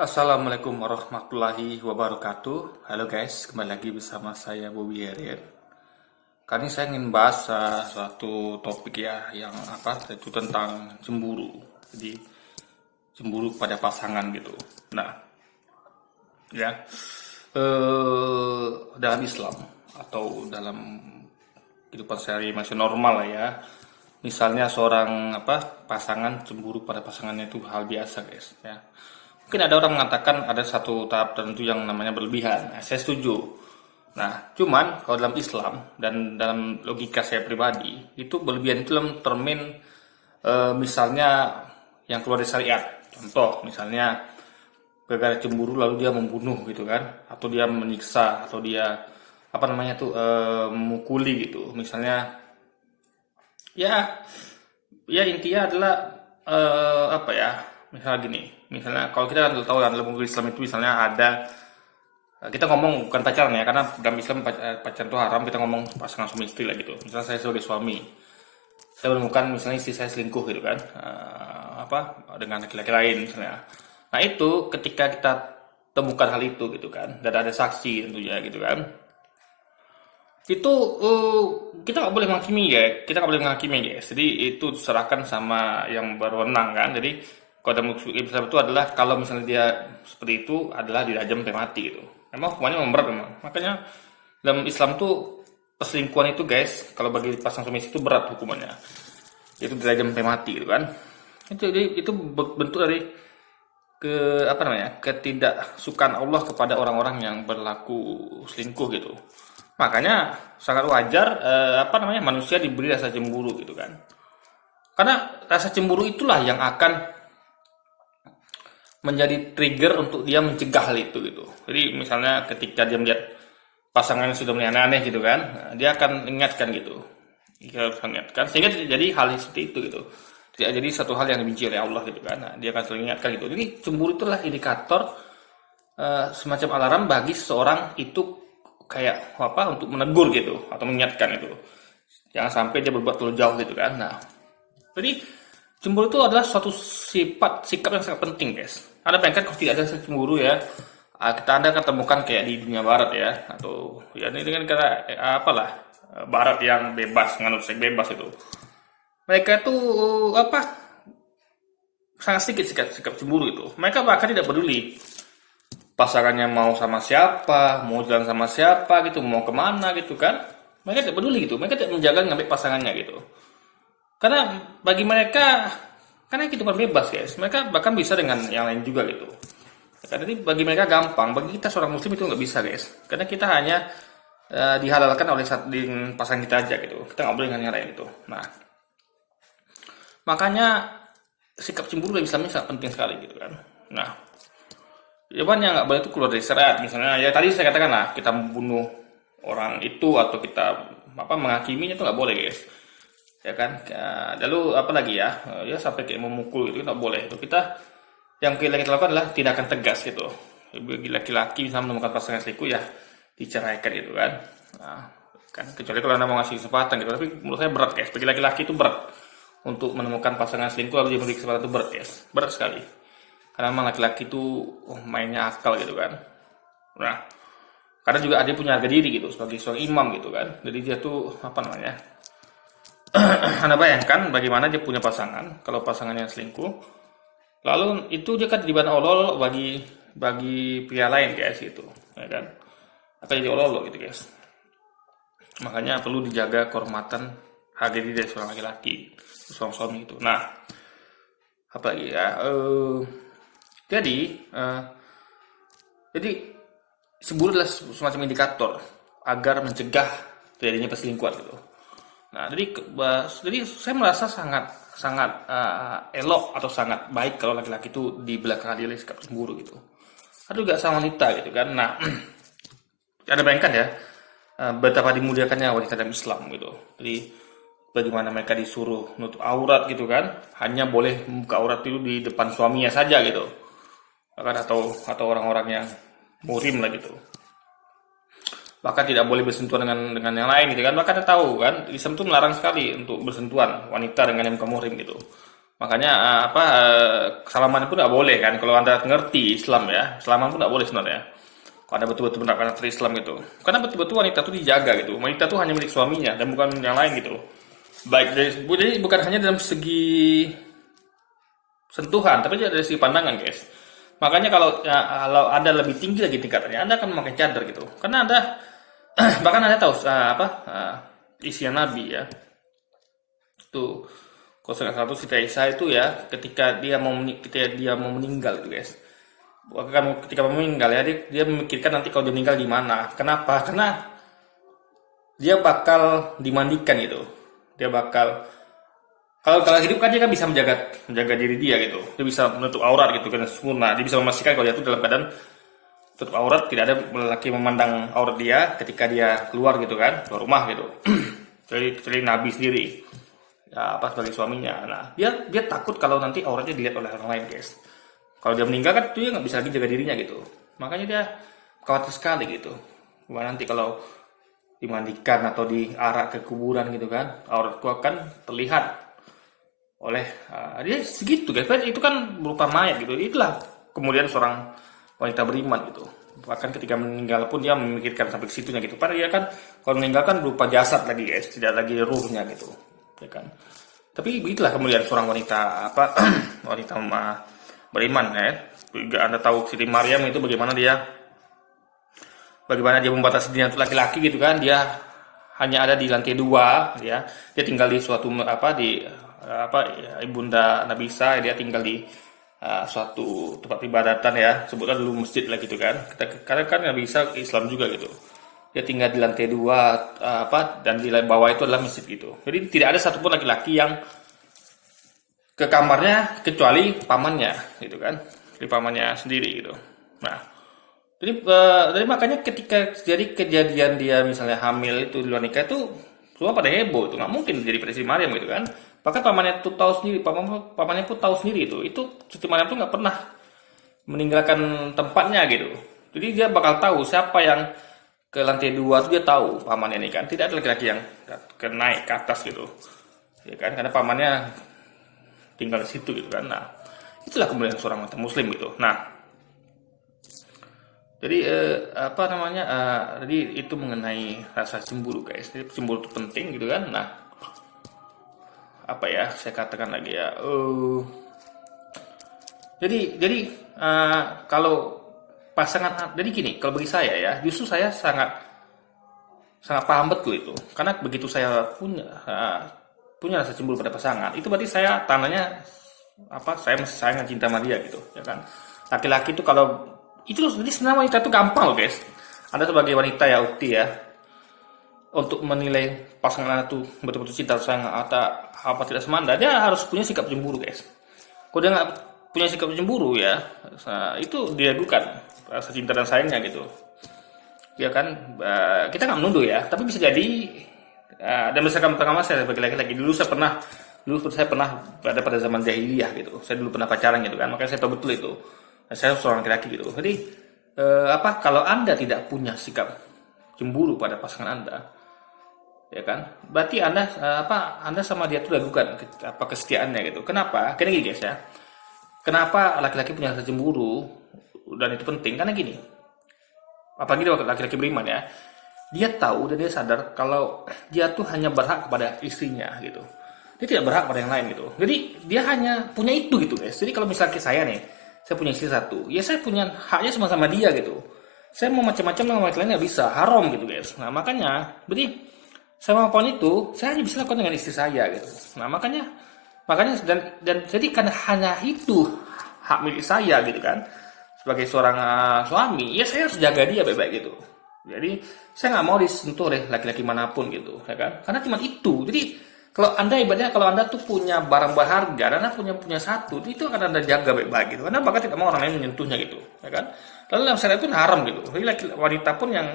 Assalamualaikum warahmatullahi wabarakatuh. Halo guys, kembali lagi bersama saya Bobby Herian. Kali ini saya ingin bahas suatu topik ya, yang yaitu tentang cemburu. Jadi cemburu pada pasangan gitu. Nah, ya dalam Islam atau dalam kehidupan sehari masih normal lah ya. Misalnya seorang pasangan cemburu pada pasangannya itu hal biasa guys ya. Mungkin ada orang mengatakan ada satu tahap tertentu yang namanya berlebihan. Nah, saya setuju. Nah, cuman kalau dalam Islam dan dalam logika saya pribadi, itu berlebihan itu dalam termin misalnya yang keluar dari syariat. Contoh, misalnya gara-gara cemburu lalu dia membunuh gitu kan, atau dia menyiksa, atau dia memukuli gitu. Misalnya, ya, ya intinya adalah misalnya gini. Misalnya kalau kita kan tahu dalam hukum Islam itu misalnya ada, kita ngomong bukan pacaran ya, karena dalam Islam pacaran itu haram, kita ngomong pasangan suami istri lah gitu. Misalnya saya sebagai suami, saya menemukan misalnya istri saya selingkuh gitu kan, dengan laki-laki lain misalnya. Nah itu ketika kita temukan hal itu gitu kan, dan ada saksi tentunya gitu kan, itu kita nggak boleh menghakimi ya, kita nggak boleh menghakimi guys. Jadi itu serahkan sama yang berwenang kan. Jadi kalau dalam Islam itu adalah kalau misalnya dia seperti itu adalah dirajam sampai mati gitu. Memang hukumannya memang berat memang. Makanya dalam Islam tuh perselingkuhan itu guys, kalau bagi pasang suami istri itu berat hukumannya. Itu dirajam sampai mati gitu kan. Itu bentuk dari ketidaksukaan Allah kepada orang-orang yang berlaku selingkuh gitu. Makanya sangat wajar manusia diberi rasa cemburu gitu kan. Karena rasa cemburu itulah yang akan menjadi trigger untuk dia mencegah hal itu gitu. Jadi misalnya ketika dia melihat pasangannya sudah mulai aneh-aneh gitu kan, nah, dia akan ingatkan gitu. Dia akan ingatkan sehingga jadi hal seperti itu gitu. Tidak jadi satu hal yang dibenci oleh Allah gitu kan. Nah, dia akan selalu ingatkan gitu. Jadi cemburu itulah indikator semacam alarm bagi seseorang itu kayak untuk menegur gitu atau mengingatkan itu. Jangan sampai dia berbuat terlalu jauh gitu kan. Nah, jadi cemburu itu adalah suatu sikap yang sangat penting guys. Anda bayangkan kalau tidak ada cemburu ya, Anda akan temukan kayak di dunia barat ya, atau ya ini dengan kata barat yang bebas, menganut seks bebas itu. Mereka itu sangat sedikit sikap cemburu itu. Mereka bahkan tidak peduli pasangannya mau sama siapa, mau jalan sama siapa gitu, mau kemana gitu kan. Mereka tidak peduli gitu. Mereka tidak menjaga ngambil pasangannya gitu. Karena bagi mereka, karena kehidupan bebas guys, mereka bahkan bisa dengan yang lain juga gitu. Jadi bagi mereka gampang, bagi kita seorang muslim itu nggak bisa guys. Karena kita hanya dihalalkan oleh pasangan kita aja gitu. Kita nggak boleh dengan yang lain itu. Nah, makanya sikap cemburu dalam Islam ini sangat penting sekali gitu kan. Nah, jawaban yang nggak boleh itu keluar dari syariat. Misalnya ya tadi saya katakan lah, kita membunuh orang itu atau kita menghakiminya itu nggak boleh guys. Ya kan, lalu apa lagi ya sampai kayak memukul itu nggak boleh. Itu kita yang kita lakukan adalah tindakan tegas gitu. Bagi laki-laki bisa menemukan pasangan selingkuh ya diceraikan gitu kan. Nah, kan kecuali kalau anda mau ngasih kesempatan gitu, tapi menurut saya berat guys. Bagi laki-laki itu berat untuk menemukan pasangan selingkuh lalu dia memberi kesempatan itu berat guys, berat sekali. Karena memang laki-laki itu mainnya akal gitu kan. Nah, karena juga dia punya harga diri gitu sebagai seorang imam gitu kan. Jadi dia tuh Anda bayangkan bagaimana dia punya pasangan, kalau pasangannya selingkuh, lalu itu dia kan jadi bahan olok bagi pria lain guys gitu, ya kan? Atau jadi olok gitu guys. Makanya perlu dijaga kehormatan harga diri dari seorang laki-laki, seorang suami itu. Nah, apa lagi ya? Jadi cemburu adalah semacam indikator agar mencegah terjadinya perselingkuhan gitu. Nah, jadi saya merasa sangat elok atau sangat baik kalau laki-laki itu dibelakangi oleh sikap cemburu gitu. Ada juga sama wanita gitu kan. Nah, Anda bayangkan ya betapa dimuliakannya wanita dalam Islam gitu. Jadi bagaimana mereka disuruh nutup aurat gitu kan, hanya boleh membuka aurat itu di depan suaminya saja gitu, atau orang-orang yang murim lah gitu. Bahkan tidak boleh bersentuhan dengan yang lain gitu kan. Bahkan kita tahu kan Islam itu melarang sekali untuk bersentuhan wanita dengan yang muhrim gitu. Makanya salaman pun nggak boleh kan, kalau anda ngerti Islam ya, salaman pun nggak boleh sebenarnya. Kalau anda betul-betul menerapkan aturan Islam gitu, karena betul-betul wanita itu dijaga gitu, wanita itu hanya milik suaminya dan bukan yang lain gitu. Baik jadi bukan hanya dalam segi sentuhan, tapi juga dari segi pandangan guys. Makanya kalau anda lebih tinggi lagi tingkatannya, anda akan memakai cadar gitu, karena anda bahkan anda tahu isinya Nabi ya, tuh kalau salah satu Siti Aisyah itu ya, ketika dia mau meninggal gitu guys. Ketika mau meninggal ya, dia memikirkan nanti kalau dia meninggal di mana. Kenapa? Karena dia bakal dimandikan gitu. Dia bakal, kalau hidup kan dia kan bisa menjaga diri dia gitu. Dia bisa menutup aurat gitu kan sempurna. Dia bisa memastikan kalau dia itu dalam keadaan tutup aurat, tidak ada lelaki memandang aurat dia ketika dia keluar gitu kan, keluar rumah gitu. Kecuali Nabi sendiri. Ya, sebagai suaminya. Nah, dia takut kalau nanti auratnya dilihat oleh orang lain, guys. Kalau dia meninggal kan dia nggak bisa lagi jaga dirinya gitu. Makanya dia khawatir sekali gitu. Gimana nanti kalau dimandikan atau diarak ke kuburan gitu kan, auratku akan terlihat oleh dia segitu guys. Itu kan berupa mayat gitu. Itulah kemudian seorang wanita beriman gitu. Bahkan ketika meninggal pun dia memikirkan sampai ke situnya gitu. Padahal dia kan kalau meninggal kan berupa jasad lagi guys, tidak lagi ruhnya gitu. Ya kan. Tapi itulah kemudian seorang wanita wanita beriman ya. Juga Anda tahu Siti Maryam itu bagaimana dia membatasi dirinya untuk laki-laki gitu kan. Dia hanya ada di lantai 2 ya. Dia tinggal di suatu ibunda Nabi Isa, dia tinggal di suatu tempat ibadatan ya, sebutlah dulu masjid lah gitu kan. Karena kan Nabi Isa Islam juga gitu. Dia tinggal di lantai 2 dan di bawah itu adalah masjid gitu. Jadi tidak ada satupun laki-laki yang ke kamarnya kecuali pamannya gitu kan, di pamannya sendiri gitu. Nah, jadi makanya ketika jadi kejadian dia misalnya hamil itu di luar nikah itu semua pada heboh, itu nggak mungkin jadi pada Siti Maryam gitu kan. Bahkan pamannya tuh tahu sendiri, pamannya pun tahu sendiri itu Siti Maryam tuh nggak pernah meninggalkan tempatnya gitu. Jadi dia bakal tahu siapa yang ke lantai 2 itu, dia tahu pamannya ini kan. Tidak ada laki-laki yang naik ke atas gitu. Ya kan, karena pamannya tinggal di situ gitu kan. Nah, itulah kemudian seorang wanita muslim gitu. Nah, jadi jadi itu mengenai rasa cemburu guys. Jadi cemburu itu penting gitu kan. Nah, saya katakan lagi ya. Jadi kalau pasangan, jadi gini, kalau bagi saya ya, justru saya sangat paham betul itu, karena begitu saya punya rasa cemburu pada pasangan, itu berarti saya tandanya saya masih sayang dan cinta sama dia gitu, ya kan. Laki-laki itu kalau itu jadi sebenarnya wanita itu gampang loh guys. Anda sebagai wanita ya, Ukti ya, untuk menilai pasangan Anda tuh betul-betul cinta sayang atau apa tidak semanda, dia harus punya sikap cemburu guys. Kalau dia nggak punya sikap cemburu ya, itu diragukan rasa cinta dan sayangnya gitu. Ya kan, kita nggak menuduh ya, tapi bisa jadi dan misalkan pertama saya sebagai laki-laki dulu saya pernah ada pada zaman jahiliyah gitu. Saya dulu pernah pacaran gitu kan, makanya saya tahu betul itu. Saya seorang laki-laki gitu. Jadi kalau Anda tidak punya sikap cemburu pada pasangan Anda, ya kan, berarti Anda sama dia tuh ragukan kesetiaannya gitu. Kenapa? Karena gini guys ya. Kenapa laki-laki punya rasa cemburu dan itu penting? Karena gini, apalagi laki-laki beriman ya, dia tahu dan dia sadar kalau dia tuh hanya berhak kepada istrinya gitu. Dia tidak berhak pada yang lain gitu. Jadi dia hanya punya itu gitu guys. Jadi kalau misalnya saya nih, saya punya istri satu, ya saya punya haknya sama-sama dia gitu. Saya mau macam-macam dengan wanita lain nggak bisa, haram gitu guys. Nah makanya, berarti saya mau itu, saya hanya bisa lakukan dengan istri saya gitu. Nah makanya dan jadi karena hanya itu hak milik saya gitu kan, sebagai seorang suami, ya saya harus jaga dia baik-baik gitu. Jadi saya nggak mau disentuh oleh laki-laki manapun gitu, ya kan? Karena cuma itu. Jadi kalau Anda tuh punya barang berharga, dan Anda punya satu, itu akan Anda jaga baik-baik gitu. Karena bahkan tidak mau orang lain menyentuhnya gitu, ya kan? Lalu dalam syariat pun haram gitu. Jadi wanita pun yang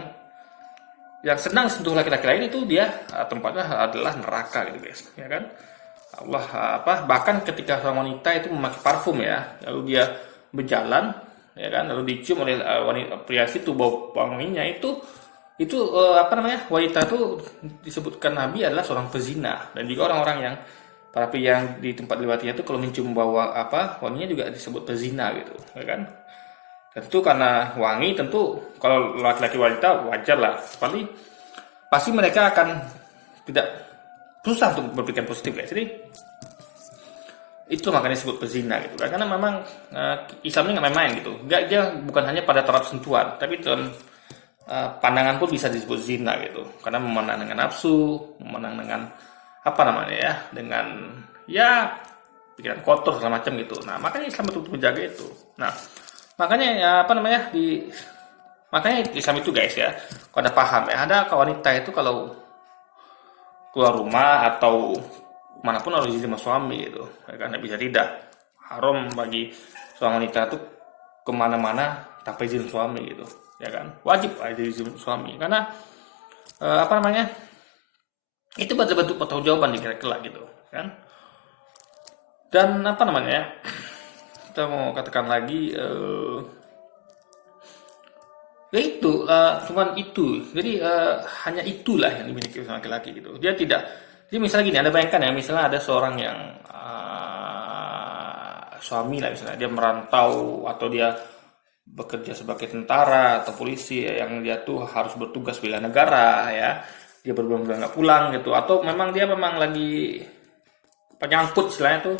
senang sentuh laki-laki lain itu dia tempatnya adalah neraka gitu guys, ya kan? Allah bahkan ketika seorang wanita itu memakai parfum ya, lalu dia berjalan ya kan, lalu dicium oleh pria itu bau wanginya itu wanita itu disebutkan Nabi adalah seorang pezina, dan juga orang-orang yang para pria yang di tempat dilewatinya itu kalau mencium wanginya juga disebut pezina gitu, ya kan? Tentu karena wangi, tentu kalau laki-laki wanita wajar lah, pasti mereka akan tidak susah untuk berpikir positif ya. Jadi itu makanya disebut pezina gitu kan, karena memang Islamnya nggak main-main gitu, nggak, dia bukan hanya pada taraf sentuhan, tapi dalam pandangan pun bisa disebut zina gitu, karena memandang dengan nafsu, memandang dengan dengan ya pikiran kotor segala macam gitu. Nah makanya Islam betul-betul menjaga itu. Nah makanya makanya Islam itu guys ya, kalau ada paham ya, ada wanita itu kalau keluar rumah atau manapun harus izin sama suami gitu, ya kan? Nggak bisa tidak, haram bagi seorang wanita itu kemana-mana tanpa izin suami gitu, ya kan? Wajib ada izin suami, karena itu bentuk pertanggungjawaban di kelak gitu kan. Dan kita mau katakan lagi, ya itu cuman itu, jadi hanya itulah yang dimiliki oleh laki-laki gitu. Dia tidak, jadi misalnya gini, Anda bayangkan ya, misalnya ada seorang yang suami lah, misalnya dia merantau atau dia bekerja sebagai tentara atau polisi ya, yang dia tuh harus bertugas bela negara ya, dia berbulan-bulan nggak pulang gitu, atau memang dia lagi penyangkut istilahnya tuh,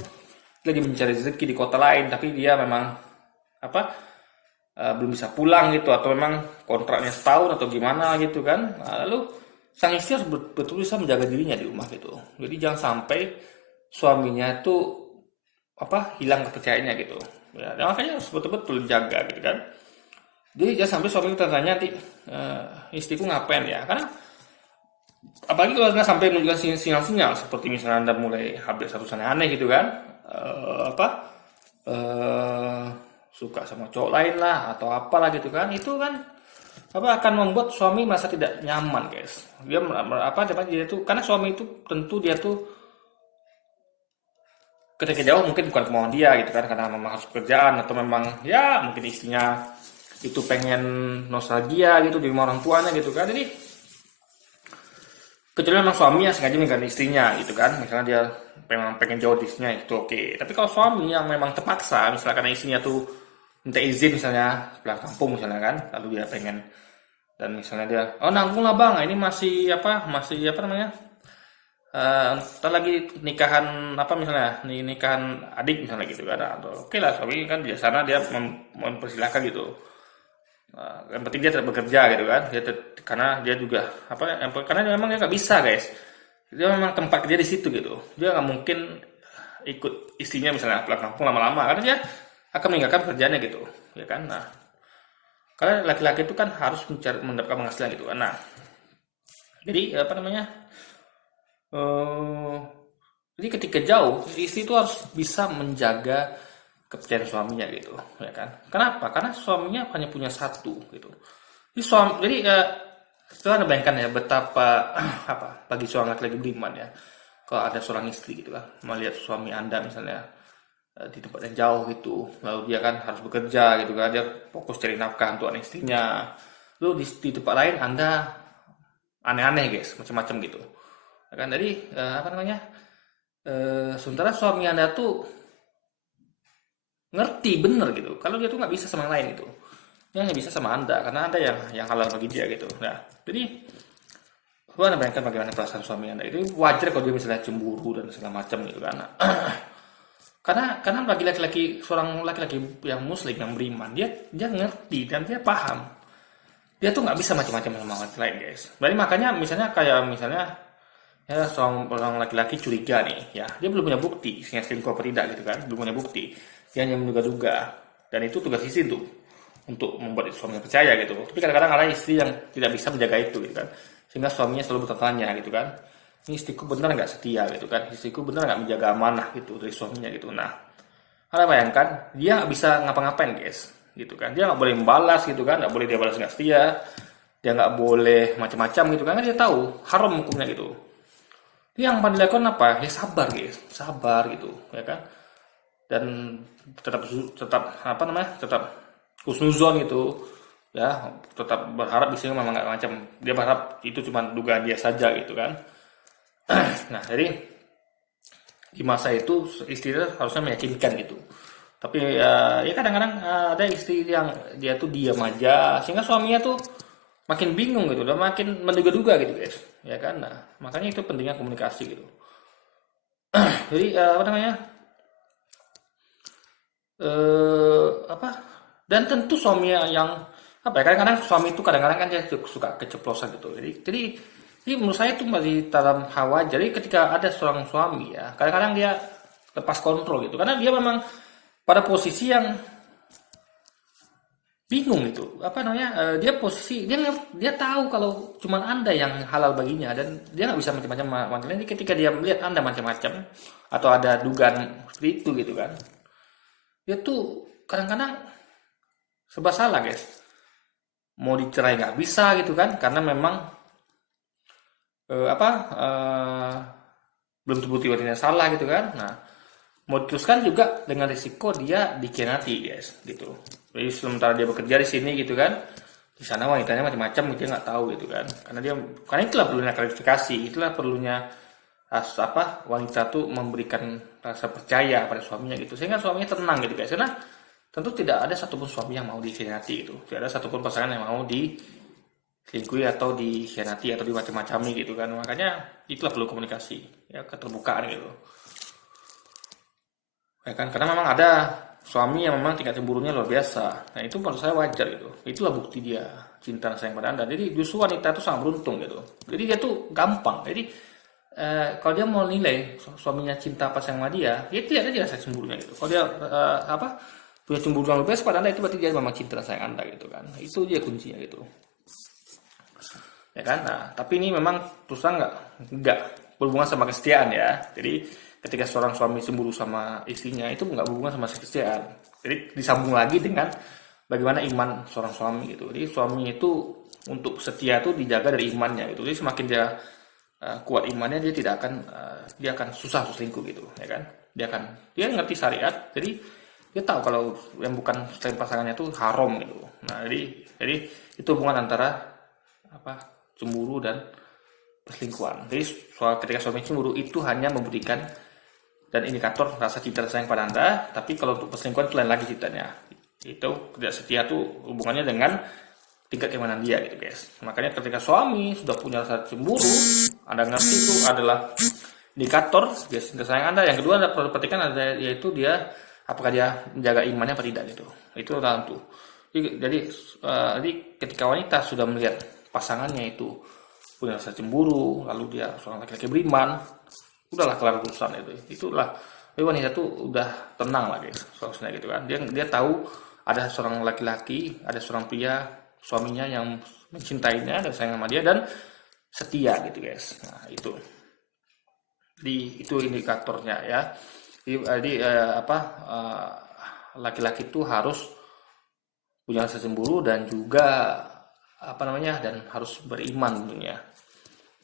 lagi mencari rezeki di kota lain, tapi dia memang belum bisa pulang gitu, atau memang kontraknya setahun atau gimana gitu kan. Nah, lalu sang istri harus betul bisa menjaga dirinya di rumah gitu. Jadi jangan sampai suaminya itu hilang kepercayaannya gitu. Ya, dan makanya harus betul-betul jaga gitu kan. Jadi jangan sampai suami itu tanya nanti, istriku ngapain ya, karena apalagi kalau Anda sampai menunjukkan sinyal-sinyal seperti misalnya Anda mulai habis status aneh gitu kan, suka sama cowok lain lah atau apalah gitu kan, itu kan akan membuat suami merasa tidak nyaman guys. Dia dia tuh, karena suami itu tentu dia tuh ketika jauh mungkin bukan kemauan dia gitu kan, karena memang harus pekerjaan, atau memang ya mungkin istrinya itu pengen nostalgia gitu di rumah orang tuanya gitu kan. Jadi kecuali memang suami yang sengaja mengganti istrinya gitu kan, misalnya dia memang pengen jauh di istrinya, itu oke. Tapi kalau suami yang memang terpaksa, misalnya karena istrinya tuh minta izin misalnya pulang kampung misalnya kan, lalu dia pengen, dan misalnya dia nanggung lah bang, ini masih ntar lagi nikahan misalnya nikahan adik misalnya gitu kan, atau oke lah, suami kan di sana dia mempersilahkan gitu. Yang penting dia tetap bekerja gitu kan, karena dia juga karena memang dia nggak bisa guys, dia memang tempat kerja di situ gitu, dia nggak mungkin ikut istrinya misalnya pulang kampung lama-lama, karena dia akan meninggalkan pekerjaannya gitu, ya kan. Nah karena laki-laki itu kan harus mendapatkan penghasilan gitu kan. Nah jadi jadi ketika jauh, istri itu harus bisa menjaga kepercayaan suaminya gitu, ya kan. Kenapa? Karena suaminya hanya punya satu gitu. Jadi setelah Anda bayangkan ya betapa bagi seorang laki-laki beriman ya, kalau ada seorang istri gitu kan melihat suami Anda misalnya di tempat yang jauh gitu, lalu dia kan harus bekerja gitu kan, dia fokus cari nafkah untuk anak istrinya, lalu di tempat lain Anda aneh-aneh guys, macam-macam gitu, ya kan. Jadi sementara suami Anda tuh ngerti bener gitu kalau dia tuh nggak bisa sama yang lain gitu, dia hanya bisa sama Anda karena Anda yang halal bagi dia gitu. Nah jadi Anda bayangkan bagaimana perasaan suami Anda itu, wajar kalau dia misalnya cemburu dan segala macam gitu kan. Karena bagi seorang laki-laki yang muslim yang beriman, dia ngerti dan dia paham, dia tuh nggak bisa macam-macam sama laki lain guys. Jadi makanya misalnya ya seorang laki-laki curiga nih ya, dia belum punya bukti istrinya selingkuh apa tidak gitu kan, belum punya bukti, dia hanya menduga-duga, dan itu tugas istri tuh untuk membuat suaminya percaya gitu. Tapi kadang-kadang ada istri yang tidak bisa menjaga itu gitu kan, sehingga suaminya selalu bertanya gitu kan, ini istriku benar nggak setia gitu kan, istriku benar nggak menjaga amanah gitu dari suaminya gitu. Nah Anda bayangkan dia nggak bisa ngapa-ngapain guys gitu kan, dia nggak boleh membalas gitu kan, nggak boleh dia balas nggak setia, dia nggak boleh macam-macam gitu kan, dia tahu haram hukumnya gitu. Yang paling dilakukan apa? Ya sabar guys, sabar gitu ya kan, dan tetap husnuzon gitu ya, tetap berharap istrinya memang nggak macam, dia berharap itu cuma dugaan dia saja gitu kan. Nah jadi di masa itu istri harusnya meyakinkan gitu. Tapi ya kadang-kadang ada istri yang dia tuh diam aja sehingga suaminya tuh makin bingung gitu dan makin menduga-duga gitu guys, ya kan. Nah, makanya itu pentingnya komunikasi gitu. Jadi apa namanya, apa, dan tentu suami yang apa ya, kadang-kadang suami itu kadang-kadang kan dia suka keceplosan gitu. Jadi menurut saya itu masih dalam hal wajar. Jadi ketika ada seorang suami ya, kadang-kadang dia lepas kontrol gitu, karena dia memang pada posisi yang bingung gitu, apa namanya, dia posisi dia tahu kalau cuman anda yang halal baginya dan dia nggak bisa macam-macam. Makanya ketika dia melihat anda macam-macam atau ada dugaan seperti itu gitu kan, dia tuh kadang-kadang serba salah guys. Mau dicerai nggak bisa gitu kan, karena memang apa, belum terbukti wanitanya salah gitu kan. Nah, mau diteruskan juga dengan risiko dia dikhianati guys gitu. Jadi sementara dia bekerja di sini gitu kan, di sana wanitanya macam-macam dia nggak tahu gitu kan, karena itulah perlunya klarifikasi, itulah perlunya apa, wanita tuh memberikan rasa percaya pada suaminya gitu, sehingga suaminya tenang gitu guys. Karena tentu tidak ada satupun suami yang mau dikhianati gitu, tidak ada satupun pasangan yang mau diselingkuhi atau dikhianati atau dimacam-macami gitu kan. Makanya itulah perlu komunikasi ya, keterbukaan gitu ya kan. Karena memang ada suami yang memang tingkat cemburunya luar biasa. Nah itu menurut saya wajar gitu. Itulah bukti dia cinta dan sayang pada anda. Jadi justru wanita itu sangat beruntung gitu. Jadi dia tuh gampang. Jadi kalau dia mau nilai suaminya cinta apa sayang sama dia, dia lihat aja rasa cemburunya gitu. Kalau dia apa, punya cemburu yang luar biasa pada anda, itu berarti dia memang cinta dan sayang anda gitu kan. Nah, itu dia kuncinya gitu. Ya kan. Nah tapi ini memang terus terang nggak berhubungan sama kesetiaan ya. Jadi ketika seorang suami cemburu sama istrinya, itu nggak berhubungan sama kesetiaan. Jadi disambung lagi dengan bagaimana iman seorang suami gitu. Jadi suami itu untuk setia itu dijaga dari imannya gitu. Jadi semakin dia kuat imannya, dia akan susah untuk selingkuh gitu ya kan. Dia ngerti syariat, jadi dia tahu kalau yang bukan selain pasangannya itu haram gitu. Nah jadi itu hubungan antara apa, cemburu dan perselingkuhan. Jadi ketika suami cemburu itu hanya memberikan dan indikator rasa cinta dan sayang pada anda, tapi kalau untuk perselingkuhan itu lain lagi ceritanya. Itu tidak setia tuh hubungannya dengan tingkat keimanan dia gitu guys. Makanya ketika suami sudah punya rasa cemburu, anda ngerti itu adalah indikator dia cinta sayang anda. Yang kedua anda perlu perhatikan ada, yaitu dia apakah dia menjaga imannya apa tidak gitu. Itu dalam tuh. Jadi ketika wanita sudah melihat pasangannya itu punya rasa cemburu, lalu dia seorang laki-laki beriman, udahlah kelar urusan itulah. Tapi wanita tuh udah tenang lah guys, seharusnya gitu kan. Dia tahu ada seorang laki-laki, ada seorang pria, suaminya yang mencintainya dan sayang sama dia dan setia gitu guys. Nah itu, jadi itu indikatornya ya. Jadi laki-laki itu harus punya rasa cemburu dan juga apa namanya, dan harus beriman tentunya.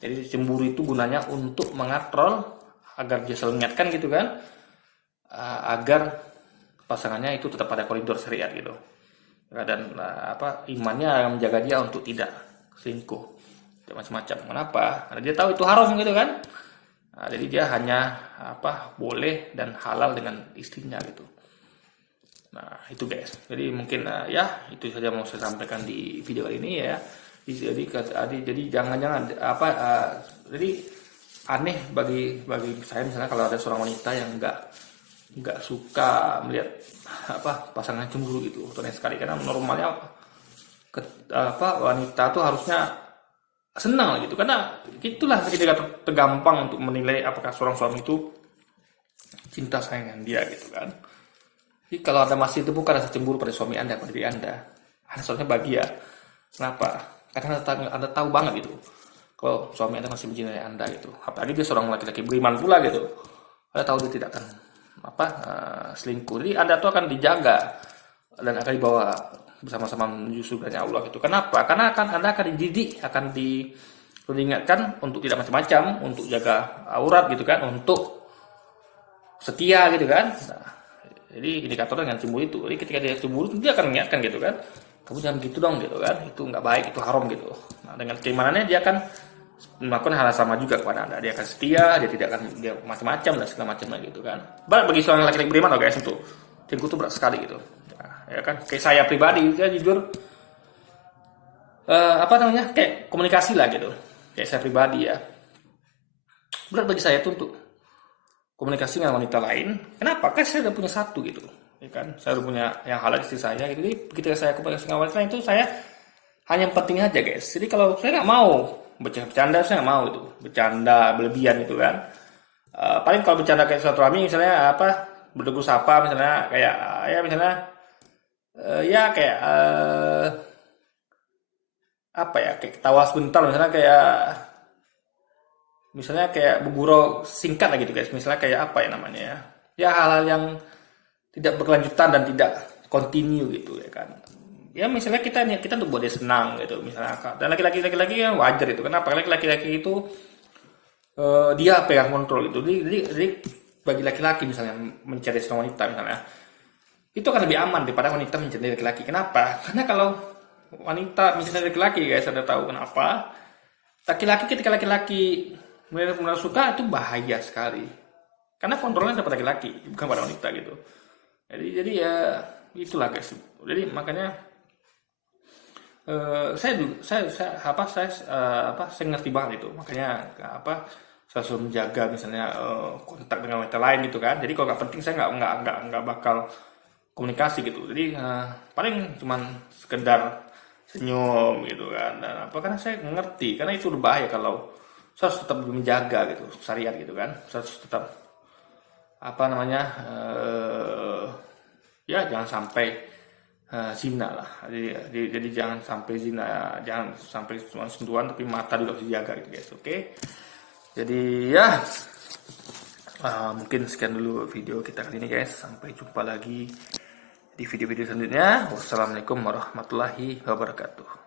Jadi cemburu itu gunanya untuk mengatrol agar dia selalu mengingatkan gitu kan, agar pasangannya itu tetap pada koridor syariat gitu. Dan imannya yang menjaga dia untuk tidak selingkuh, tidak macam-macam. Kenapa? Karena dia tahu itu haram gitu kan. Nah, jadi dia hanya boleh dan halal dengan istrinya gitu. Nah itu guys. Jadi mungkin ya itu saja mau saya sampaikan di video kali ini ya. Jadi jangan-jangan jadi aneh bagi saya misalnya kalau ada seorang wanita yang nggak suka melihat pasangan cemburu gitu, aneh sekali. Karena normalnya wanita tuh harusnya senang gitu, karena itulah indikator tergampang untuk menilai apakah seorang suami itu cinta sayangan dia gitu kan. Jadi kalau Anda masih temukan rasa cemburu pada suami Anda, pada diri Anda seharusnya bahagia. Kenapa? Karena Anda tahu banget gitu kalau suami Anda masih mencintai Anda gitu. Apalagi dia seorang laki-laki beriman pula gitu. Anda tahu dia tidak akan selingkuh. Jadi Anda tuh akan dijaga dan akan dibawa bersama-sama menuju surganya Allah gitu. Kenapa? Karena Anda akan dididik, akan diingatkan untuk tidak macam-macam, untuk jaga aurat gitu kan, untuk setia gitu kan. Nah, jadi indikatornya dengan cemburu itu. Jadi ketika dia cemburu, dia akan mengingatkan gitu kan, kamu jangan begitu dong gitu kan, itu nggak baik, itu haram gitu. Nah dengan keimanannya dia akan melakukan hal yang sama juga kepada Anda. Dia akan setia, dia tidak akan dia macam-macam dan segala macamnya gitu kan. Berat bagi seorang laki-laki beriman loh guys itu. Cengku itu berat sekali gitu. Ya kan, kayak saya pribadi, saya jujur kayak komunikasi lah gitu. Kayak saya pribadi ya. Berat bagi saya itu untuk komunikasi dengan wanita lain. Kenapa? Kan saya udah punya satu gitu. Ya kan, saya udah punya yang halal istri saya gitu. Jadi ketika saya komunikasi dengan wanita lain itu saya hanya yang penting aja guys. Jadi kalau saya nggak mau bercanda, saya nggak mau itu bercanda berlebihan itu kan. Paling kalau bercanda kayak silaturahmi misalnya berdegur sapa misalnya kayak ya misalnya kayak kayak ketawa sebentar misalnya kayak bergurau singkat lah gitu guys, misalnya kayak apa ya namanya ya hal-hal yang tidak berkelanjutan dan tidak continue gitu ya kan. Ya misalnya kita untuk buat dia senang gitu misalnya, dan laki-laki yang wajar itu. Kenapa? Karena laki-laki itu dia pegang kontrol gitu. Jadi bagi laki-laki misalnya mencari seorang wanita misalnya, itu akan lebih aman daripada wanita mencari laki-laki. Kenapa? Karena kalau wanita mencari laki-laki guys, Anda tahu kenapa? Ketika laki-laki benar-benar suka itu bahaya sekali. Karena kontrolnya dapat laki-laki, bukan pada wanita gitu. Jadi ya itulah guys. Jadi makanya saya ngerti banget itu. Makanya saya selalu menjaga misalnya kontak dengan wanita lain gitu kan. Jadi kalau nggak penting saya nggak bakal komunikasi gitu. Jadi paling cuman sekedar senyum gitu kan. Dan karena saya ngerti, karena itu berbahaya kalau saya harus tetap menjaga gitu syariat gitu kan. Saya harus tetap jangan sampai zina lah. Jadi jangan sampai zina, jangan sampai cuma sentuhan tapi mata juga harus dijaga gitu guys. Oke. Jadi ya mungkin sekian dulu video kita kali ini guys. Sampai jumpa lagi di video-video selanjutnya. Wassalamualaikum warahmatullahi wabarakatuh.